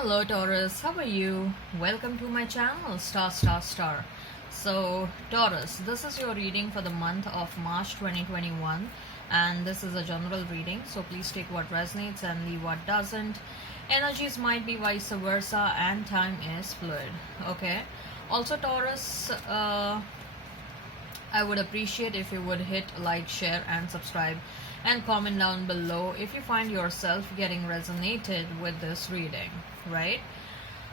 Hello Taurus, how are you? Welcome to my channel Star. So Taurus, this is your reading for the month of March 2021 and this is a general reading, so please take what resonates and leave what doesn't. Energies might be vice versa and time is fluid. Okay, also Taurus, I would appreciate if you would hit like, share and subscribe and comment down below if you find yourself getting resonated with this reading, right?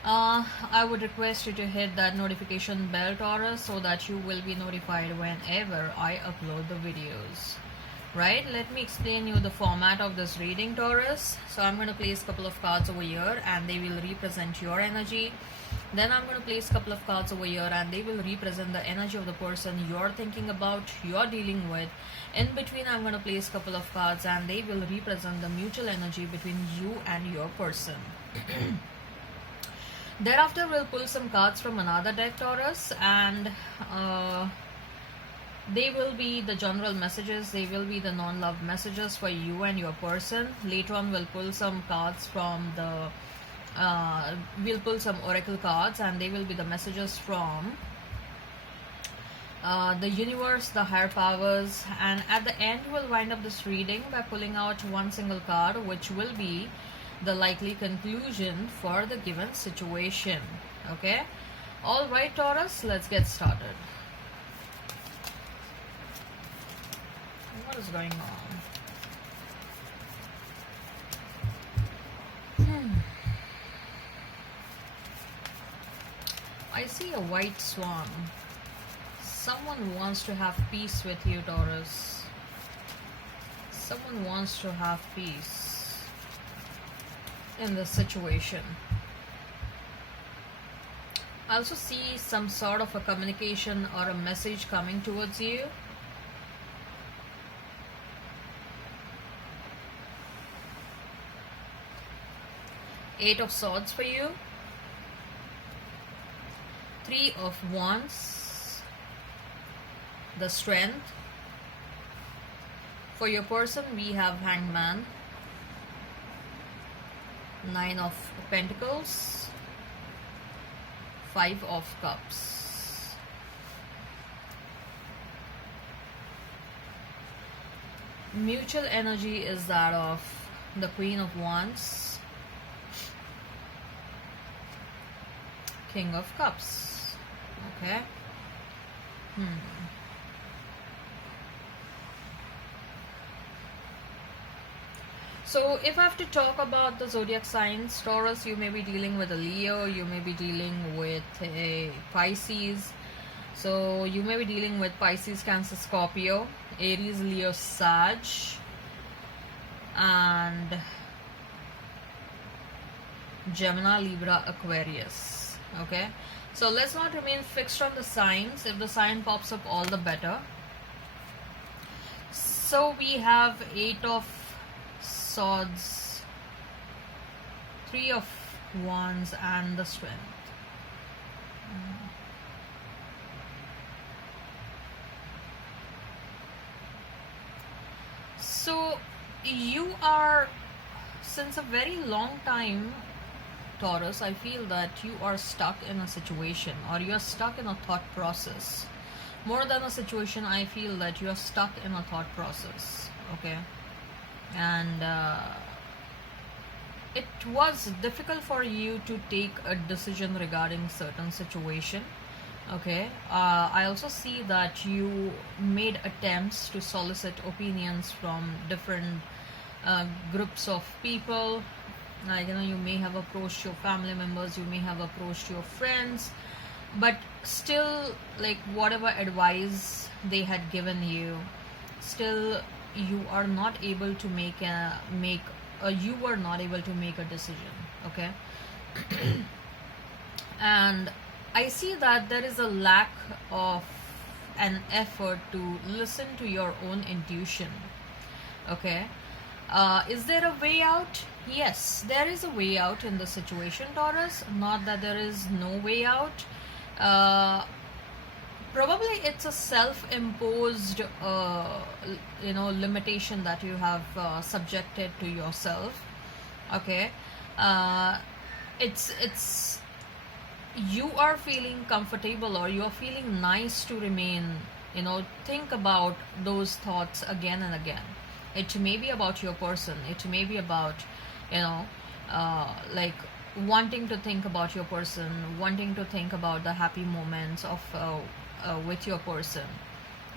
I would request you to hit that notification bell, Taurus, so that you will be notified whenever I upload the videos. Right, let me explain you the format of this reading, Taurus. So I'm going to place a couple of cards over here and they will represent your energy. Then I'm going to place a couple of cards over here and they will represent the energy of the person you're thinking about, you're dealing with. In between, I'm going to place a couple of cards and they will represent the mutual energy between you and your person. Thereafter, we'll pull some cards from another deck, Taurus, and they will be the general messages, they will be the non-love messages for you and your person. Later on, we'll pull some cards from the we'll pull some oracle cards and they will be the messages from the universe, the higher powers, and at the end we'll wind up this reading by pulling out one single card which will be the likely conclusion for the given situation. Okay, all right Taurus, let's get started. What is going on? I see a white swan. Someone wants to have peace with you, Taurus. Someone wants to have peace in this situation. I also see some sort of a communication or a message coming towards you. Eight of Swords for you. Three of Wands, the Strength. For your person, we have Hangman, Nine of Pentacles, Five of Cups. Mutual energy is that of the Queen of Wands, King of Cups. Okay. So if I have to talk about the zodiac signs, Taurus, you may be dealing with a Leo, you may be dealing with a Pisces. So you may be dealing with Pisces, Cancer, Scorpio, Aries, Leo, Sag, and Gemini, Libra, Aquarius. Okay. So let's not remain fixed on the signs. If the sign pops up, all the better. So we have Eight of Swords, Three of Wands, and the Strength. So you are, since a very long time, Taurus, I feel that you are stuck in a situation or you are stuck in a thought process. More than a situation, I feel that you are stuck in a thought process. Okay, and it was difficult for you to take a decision regarding certain situation. Okay, I also see that you made attempts to solicit opinions from different groups of people. Like, you may have approached your family members, you may have approached your friends, but still, like, whatever advice they had given you, still you are not able to make a decision. Okay. And I see that there is a lack of an effort to listen to your own intuition. Okay. Is there a way out? Yes, there is a way out in the situation, Taurus. Not that there is no way out. Probably it's a self-imposed limitation that you have subjected to yourself. Okay, it's you are feeling comfortable or you are feeling nice to remain, think about those thoughts again and again. It may be about your person, it may be about, you know like wanting to think about your person, wanting to think about the happy moments of with your person.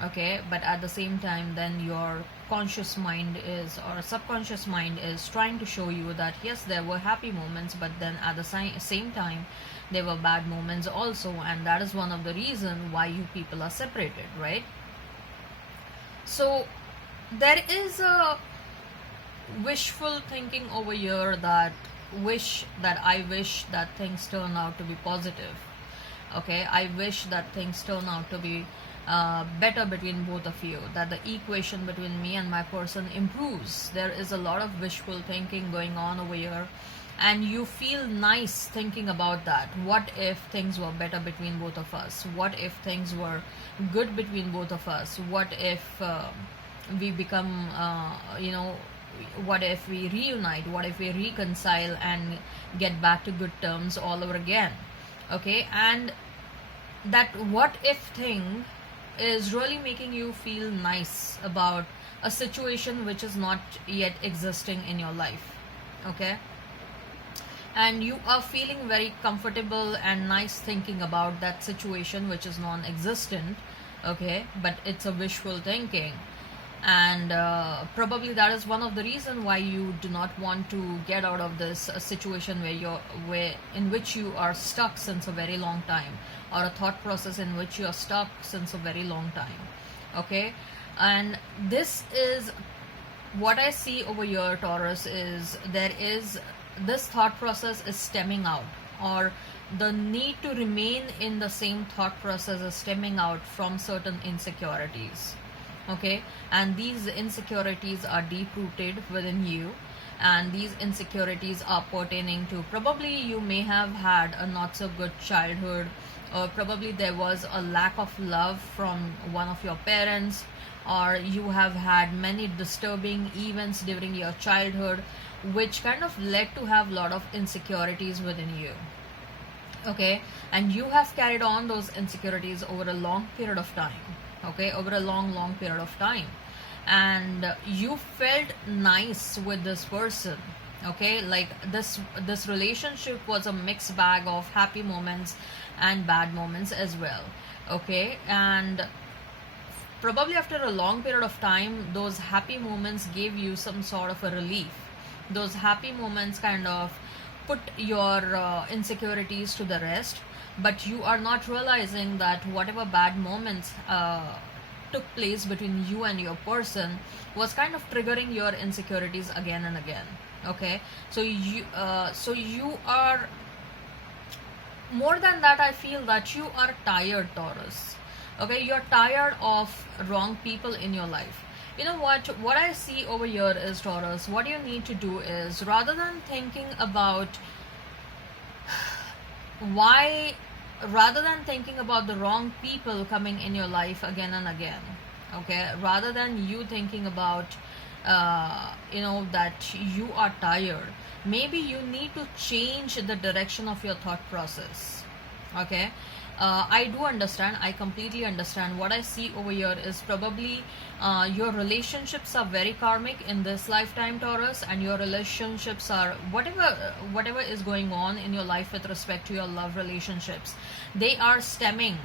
Okay, but at the same time, then your conscious mind is, or subconscious mind is trying to show you that yes, there were happy moments, but then at the same time there were bad moments also, and that is one of the reason why you people are separated, right? So there is a wishful thinking over here, that I wish that things turn out to be positive. Okay, I wish that things turn out to be better between both of you, that the equation between me and my person improves. There is a lot of wishful thinking going on over here, and you feel nice thinking about that. What if things were better between both of us? What if things were good between both of us? What if we become, what if we reunite? What if we reconcile and get back to good terms all over again? Okay, and that what if thing is really making you feel nice about a situation which is not yet existing in your life. Okay, and you are feeling very comfortable and nice thinking about that situation which is non-existent. Okay, but it's a wishful thinking, and probably that is one of the reason why you do not want to get out of this situation where in which you are stuck since a very long time, or a thought process in which you are stuck since a very long time. Okay, and this is what I see over here, Taurus, is there is this thought process is stemming out, or the need to remain in the same thought process is stemming out from certain insecurities. Okay, and these insecurities are deep rooted within you, and these insecurities are pertaining to, probably you may have had a not so good childhood, or probably there was a lack of love from one of your parents, or you have had many disturbing events during your childhood which kind of led to have a lot of insecurities within you. Okay, and you have carried on those insecurities over a long period of time. Okay, over a long period of time, and you felt nice with this person. Okay, like this relationship was a mixed bag of happy moments and bad moments as well. Okay, and probably after a long period of time, those happy moments gave you some sort of a relief. Those happy moments kind of put your insecurities to the rest, but you are not realizing that whatever bad moments took place between you and your person was kind of triggering your insecurities again and again. Okay, so you are, more than that, I feel that you are tired, Taurus. Okay, you're tired of wrong people in your life. You know what I see over here is, Taurus, what you need to do is, rather than thinking about why, rather than thinking about the wrong people coming in your life again and again, okay, rather than you thinking about that you are tired, maybe you need to change the direction of your thought process. Okay, I do understand, I completely understand. What I see over here is probably your relationships are very karmic in this lifetime, Taurus, and your relationships are whatever is going on in your life with respect to your love relationships, they are stemming.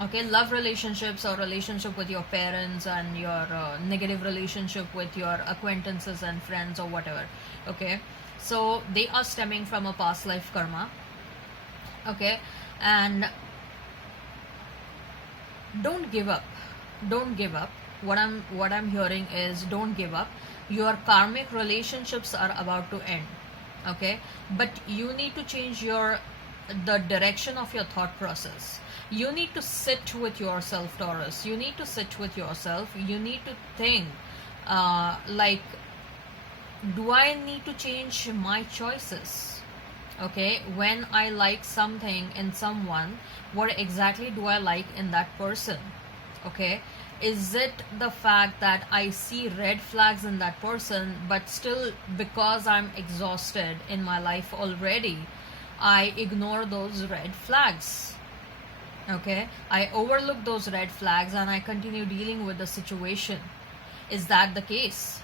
Okay, love relationships or relationship with your parents, and your negative relationship with your acquaintances and friends or whatever. Okay, so they are stemming from a past life karma. Okay, and don't give up, don't give up. What I'm hearing is, don't give up. Your karmic relationships are about to end. Okay, but you need to change the direction of your thought process. You need to sit with yourself, Taurus. You need to sit with yourself. You need to think, like, do I need to change my choices? Okay, when I like something in someone, what exactly do I like in that person? Okay, is it the fact that I see red flags in that person, but still, because I'm exhausted in my life already, I ignore those red flags. Okay, I overlook those red flags and I continue dealing with the situation. Is that the case?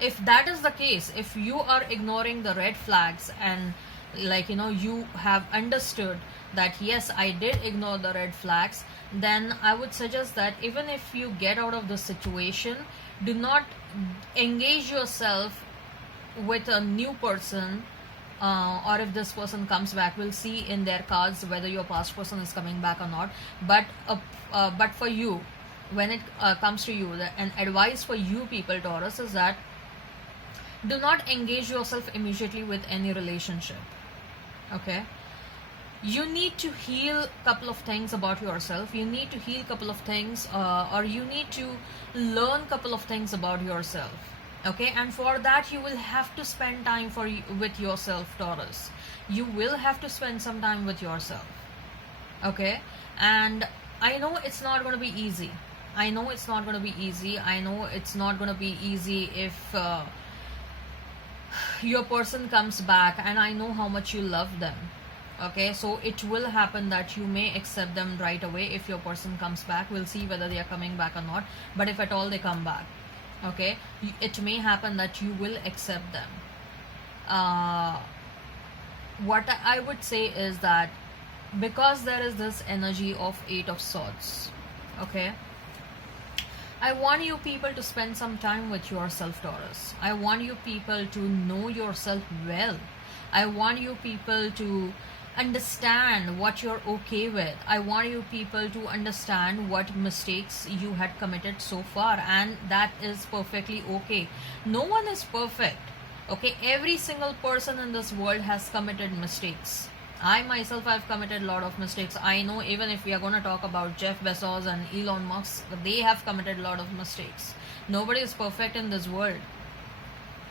If that is the case, if you are ignoring the red flags and, like, you have understood that yes, I did ignore the red flags, then I would suggest that even if you get out of the situation, do not engage yourself with a new person, or if this person comes back, we'll see in their cards whether your past person is coming back or not. But for you, when it comes to you, an advice for you people, Taurus, is that do not engage yourself immediately with any relationship. Okay, you need to heal couple of things about yourself. You need to heal couple of things, or you need to learn couple of things about yourself. Okay, and for that you will have to spend time with yourself, Taurus. You will have to spend some time with yourself. Okay, and I know it's not going to be easy. I know it's not going to be easy. I know it's not going to be easy if your person comes back, and I know how much you love them. Okay, so it will happen that you may accept them right away. If your person comes back, we'll see whether they are coming back or not, but if at all they come back, okay, it may happen that you will accept them. What I would say is that because there is this energy of 8 of Swords, okay, I want you people to spend some time with yourself, Taurus. I want you people to know yourself well. I want you people to understand what you're okay with. I want you people to understand what mistakes you had committed so far, and that is perfectly okay. No one is perfect. Okay, every single person in this world has committed mistakes. I myself have committed a lot of mistakes. I know even if we are going to talk about Jeff Bezos and Elon Musk, they have committed a lot of mistakes. Nobody is perfect in this world.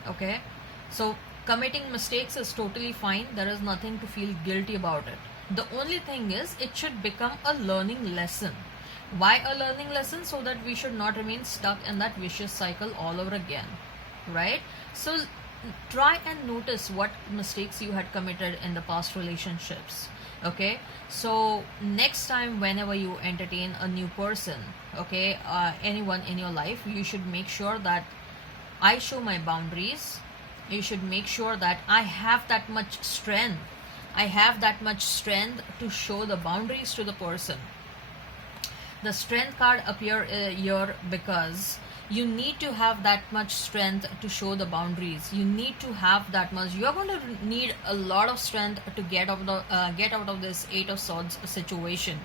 Okay, so committing mistakes is totally fine. There is nothing to feel guilty about it. The only thing is, it should become a learning lesson. Why a learning lesson? So that we should not remain stuck in that vicious cycle all over again, right? So try and notice what mistakes you had committed in the past relationships. Okay, so next time whenever you entertain a new person, okay, anyone in your life, you should make sure that I show my boundaries. You should make sure that I have that much strength. I have that much strength to show the boundaries to the person. The strength card appear here because you need to have that much strength to show the boundaries. You need to have that much. You are going to need a lot of strength to get out of this 8 of Swords situation.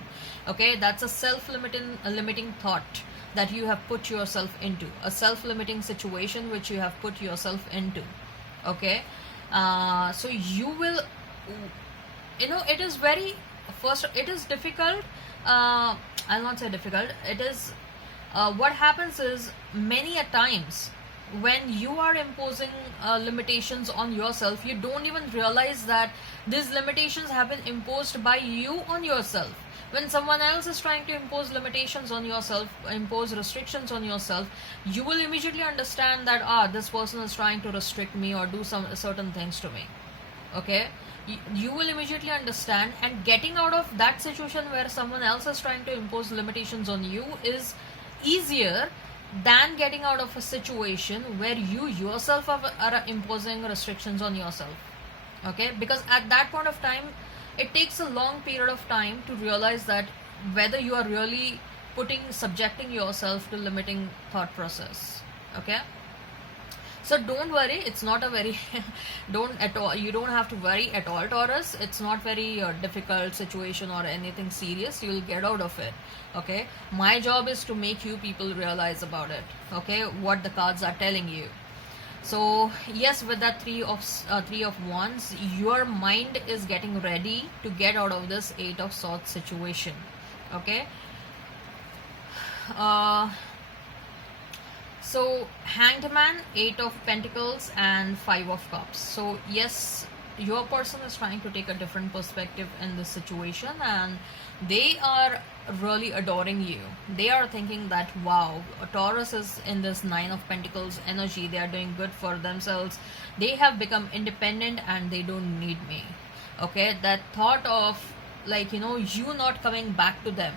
Okay, that's a self-limiting thought that you have put yourself into, a self-limiting situation which you have put yourself into. Okay, so you will, it is very, first, it is difficult. I'll not say difficult. It is, what happens is, many a times when you are imposing limitations on yourself, you don't even realize that these limitations have been imposed by you on yourself. When someone else is trying to impose limitations on yourself, impose restrictions on yourself, you will immediately understand that this person is trying to restrict me or do some certain things to me. Okay, you will immediately understand, and getting out of that situation where someone else is trying to impose limitations on you is easier than getting out of a situation where you yourself are imposing restrictions on yourself. Okay, because at that point of time, it takes a long period of time to realize that whether you are really subjecting yourself to limiting thought process. Okay, so don't worry, it's not a very you don't have to worry at all, Taurus. It's not very difficult situation or anything serious. You'll get out of it. Okay, my job is to make you people realize about it. Okay, what the cards are telling you. So yes, with that three of wands, your mind is getting ready to get out of this 8 of Swords situation. Okay, so Hanged Man, 8 of Pentacles and 5 of Cups. So yes, your person is trying to take a different perspective in this situation, and they are really adoring you. They are thinking that, wow, Taurus is in this 9 of Pentacles energy. They are doing good for themselves. They have become independent and they don't need me. Okay, that thought of, like, you not coming back to them.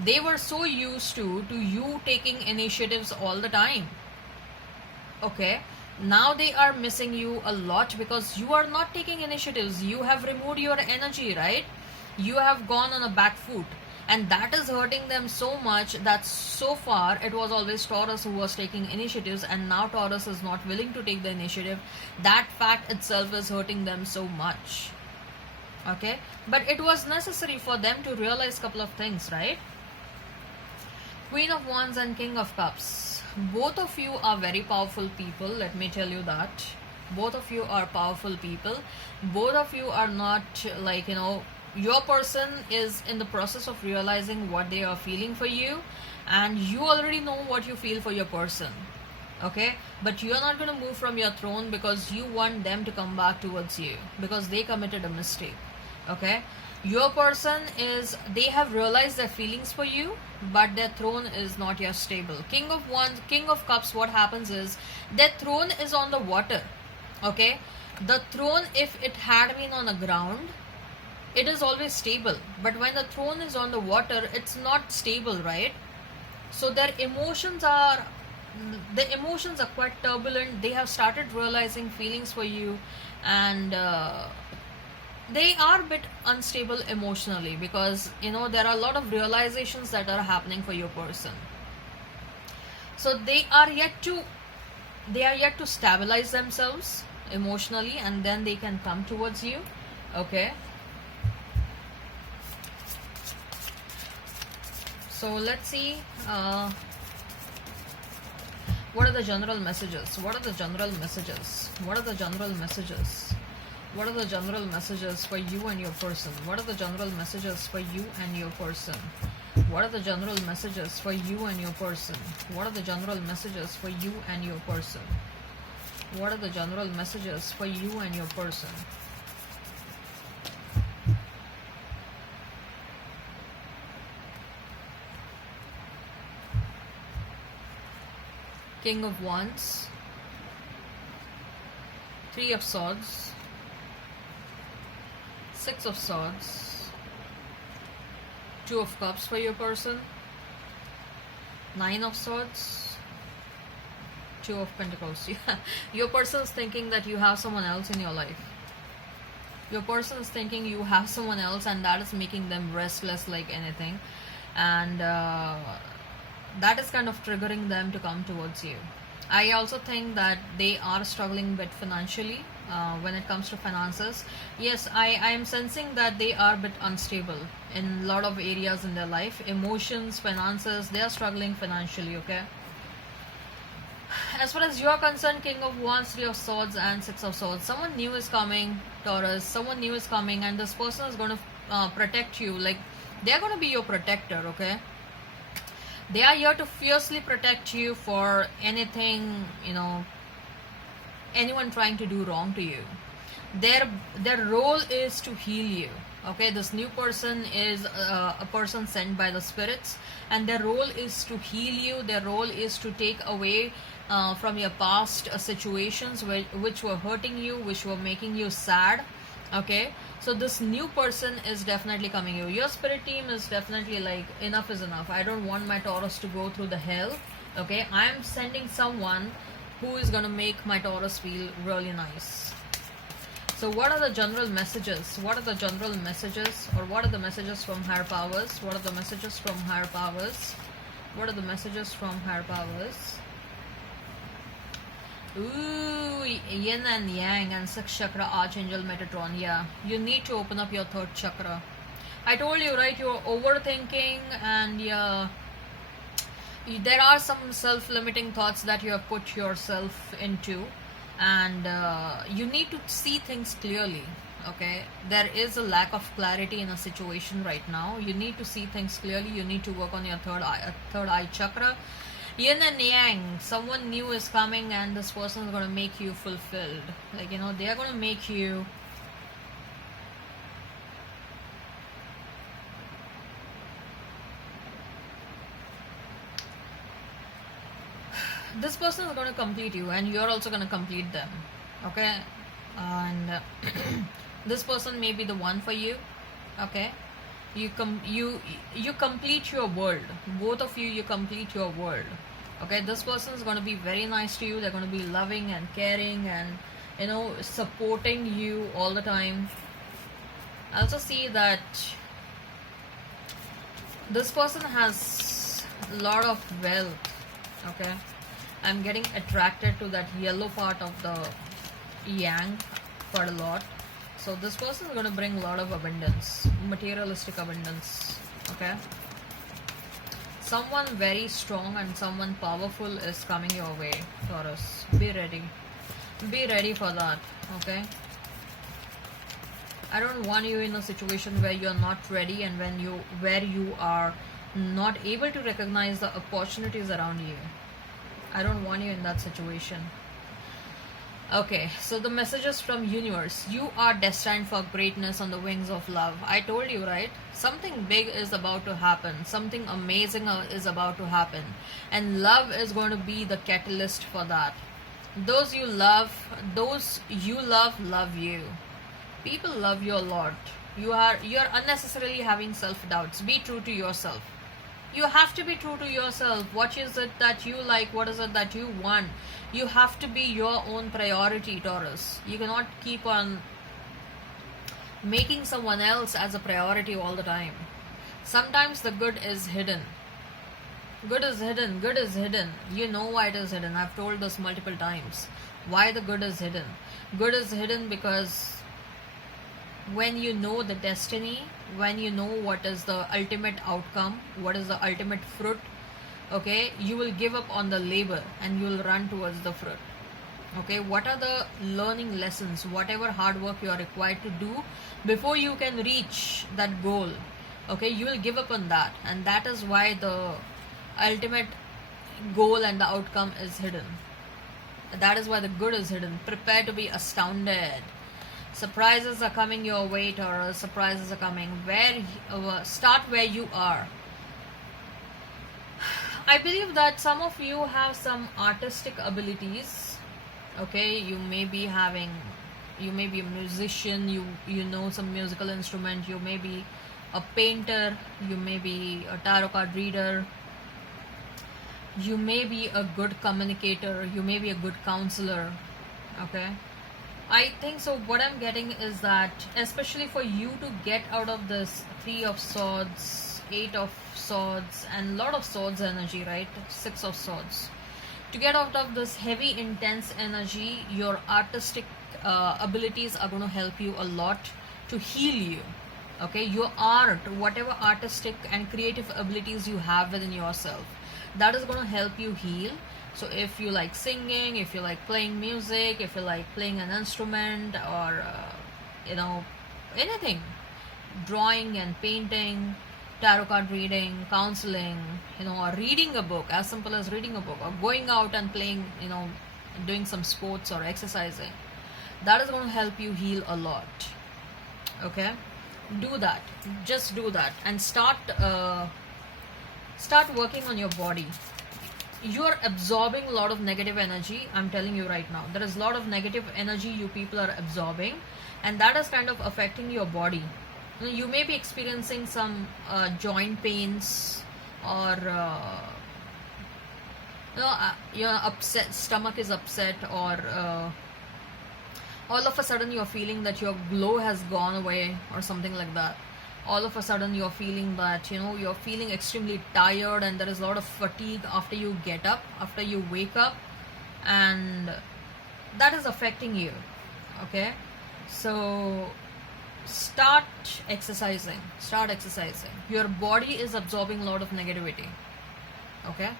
They were so used to you taking initiatives all the time. Okay, now they are missing you a lot because you are not taking initiatives. You have removed your energy, right? You have gone on a back foot, and that is hurting them so much that so far it was always Taurus who was taking initiatives, and now Taurus is not willing to take the initiative. That fact itself is hurting them so much. Okay, but it was necessary for them to realize couple of things, right? Queen of Wands and King of Cups. Both of you are very powerful people, let me tell you that. Both of you are powerful people. Both of you are not like, your person is in the process of realizing what they are feeling for you, and you already know what you feel for your person. Okay, but you're not going to move from your throne because you want them to come back towards you because they committed a mistake. Okay, your person is, they have realized their feelings for you, but their throne is not yet stable. King of Wands, King of Cups, what happens is their throne is on the water. Okay, the throne, if it had been on the ground, it is always stable, but when the throne is on the water, it's not stable, right? So their emotions are, the emotions are quite turbulent. They have started realizing feelings for you, and they are a bit unstable emotionally because there are a lot of realizations that are happening for your person. So they are yet to stabilize themselves emotionally, and then they can come towards you. Okay, so let's see what are the general messages. What are the general messages? What are the general messages? What are the general messages for you and your person? What are the general messages for you and your person? What are the general messages for you and your person? What are the general messages for you and your person? What are the general messages for you and your person? King of Wands, Three of Swords, Six of Swords, Two of Cups for your person, Nine of Swords, Two of Pentacles. Your person is thinking that you have someone else in your life. Your person is thinking you have someone else, and that is making them restless like anything. And that is kind of triggering them to come towards you. I also think that they are struggling a bit financially when it comes to finances. Yes, I am sensing that they are a bit unstable in a lot of areas in their life. Emotions, finances, they are struggling financially, okay? As far as you are concerned, King of Wands, Three of Swords and Six of Swords. Someone new is coming, Taurus. Someone new is coming, and this person is going to protect you. Like, they're going to be your protector, okay? They are here to fiercely protect you for anything, anyone trying to do wrong to you. Their role is to heal you. Okay, this new person is a person sent by the spirits, and their role is to heal you. Their role is to take away from your past situations which were hurting you, which were making you sad. Okay, so this new person is definitely coming here. Your spirit team is definitely like, enough is enough. I don't want my Taurus to go through the hell. Okay, I am sending someone who is going to make my Taurus feel really nice. So what are the general messages? What are the general messages, or what are the messages from higher powers? What are the messages from higher powers? What are the messages from higher powers? Ooh, yin and yang and sixth chakra, Archangel Metatron. Yeah, you need to open up your third chakra. I told you, right? You're overthinking, and there are some self-limiting thoughts that you have put yourself into, and you need to see things clearly. Okay, there is a lack of clarity in a situation right now. You need to see things clearly. You need to work on your third eye chakra. Yin and yang, someone new is coming, and this person is going to make you fulfilled. Like, they are going to make you this person is going to complete you, and you're also going to complete them. Okay, and This person may be the one for you. Okay, you complete your world. Both of you complete your world. Okay, this person is going to be very nice to you. They're going to be loving and caring and supporting you all the time. I also see that this person has a lot of wealth. Okay, I'm getting attracted to that yellow part of the yang quite a lot. So this person is going to bring a lot of abundance, materialistic abundance. Okay, someone very strong and someone powerful is coming your way, Taurus. Be ready for that. Okay, I don't want you in a situation where you're not ready and where you are not able to recognize the opportunities around you. I don't want you in that situation. Okay, so the messages from universe. You are destined for greatness on the wings of love. I told you, right? Something big is about to happen. Something amazing is about to happen. And love is going to be the catalyst for that. Those you love love you. People love you a lot. You're unnecessarily having self-doubts. Be true to yourself. You have to be true to yourself. What is it that you like? What is it that you want? You have to be your own priority, Taurus. You cannot keep on making someone else as a priority all the time. Sometimes the good is hidden. Good is hidden. Good is hidden. You know why it is hidden. I've told this multiple times. Why the good is hidden? Good is hidden because when you know the destiny, when you know what is the ultimate outcome, what is the ultimate fruit, okay, you will give up on the labor and you will run towards the fruit. Okay, what are the learning lessons, whatever hard work you are required to do before you can reach that goal? Okay, you will give up on that, and that is why the ultimate goal and the outcome is hidden. That is why the good is hidden. Prepare to be astounded. Surprises are coming your way, Taurus. Surprises are coming. Start where you are. I believe that some of you have some artistic abilities. Okay, you may be a musician, you know some musical instrument, you may be a painter, you may be a tarot card reader, you may be a good communicator, you may be a good counselor. Okay, I think so. What I'm getting is that, especially for you to get out of this 3 of Swords, 8 of Swords, and lot of Swords energy, right? 6 of Swords. To get out of this heavy, intense energy, your artistic abilities are going to help you a lot to heal you. Okay, your art, whatever artistic and creative abilities you have within yourself, that is going to help you heal. So if you like singing, if you like playing music, if you like playing an instrument, or anything, drawing and painting, tarot card reading, counseling, or reading a book, as simple as reading a book, or going out and playing, doing some sports or exercising, that is going to help you heal a lot. Okay, do that. Just do that and start working on your body. You are absorbing a lot of negative energy. I'm telling you right now, there is a lot of negative energy you people are absorbing, and that is kind of affecting your body. You may be experiencing some joint pains, or your upset stomach is upset, or all of a sudden you're feeling that your glow has gone away or something like that. All of a sudden you're feeling that you're feeling extremely tired, and there is a lot of fatigue after you get up, after you wake up, and that is affecting you. Okay, so start exercising. Your body is absorbing a lot of negativity. Okay,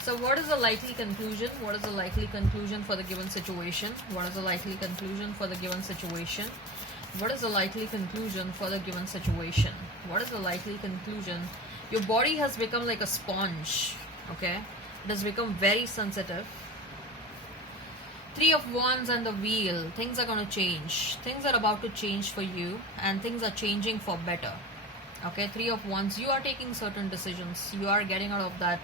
so what is the likely conclusion? What is the likely conclusion for the given situation? What is the likely conclusion for the given situation? What is the likely conclusion for the given situation? What is the likely conclusion? Your body has become like a sponge. Okay, it has become very sensitive. 3 of Wands and the Wheel. Things are going to change. Things are about to change for you, and things are changing for better. Okay, 3 of Wands. You are taking certain decisions. You are getting out of that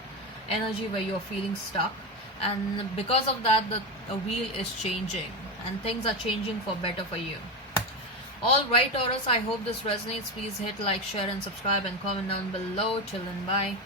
energy where you are feeling stuck, and because of that, the wheel is changing. and things are changing for better for you. All right, Taurus, I hope this resonates. Please hit like, share, and subscribe, and comment down below. Till then, bye.